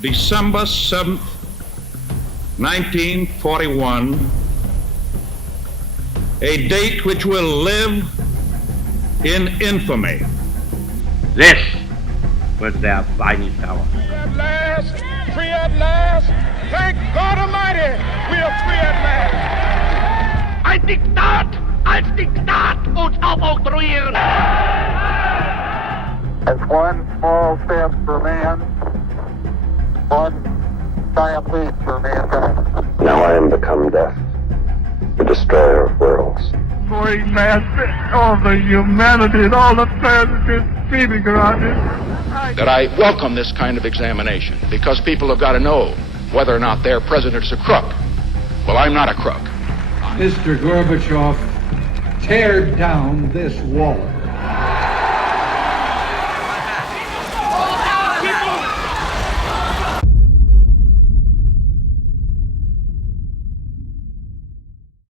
December 7th, 1941, a date which will live in infamy. This was their finest hour. Free at last, free at last. Thank God Almighty, we are free at last. Ein Diktat als Diktat uns aufoktroyieren. As one small step for man, one giant leap for mankind. Now I am become death, the destroyer of worlds. Great master, all the humanity and all the tragedies feeding around it. That I welcome this kind of examination because people have got to know whether or not their president's a crook. Well, I'm not a crook. Mr. Gorbachev, tear down this wall.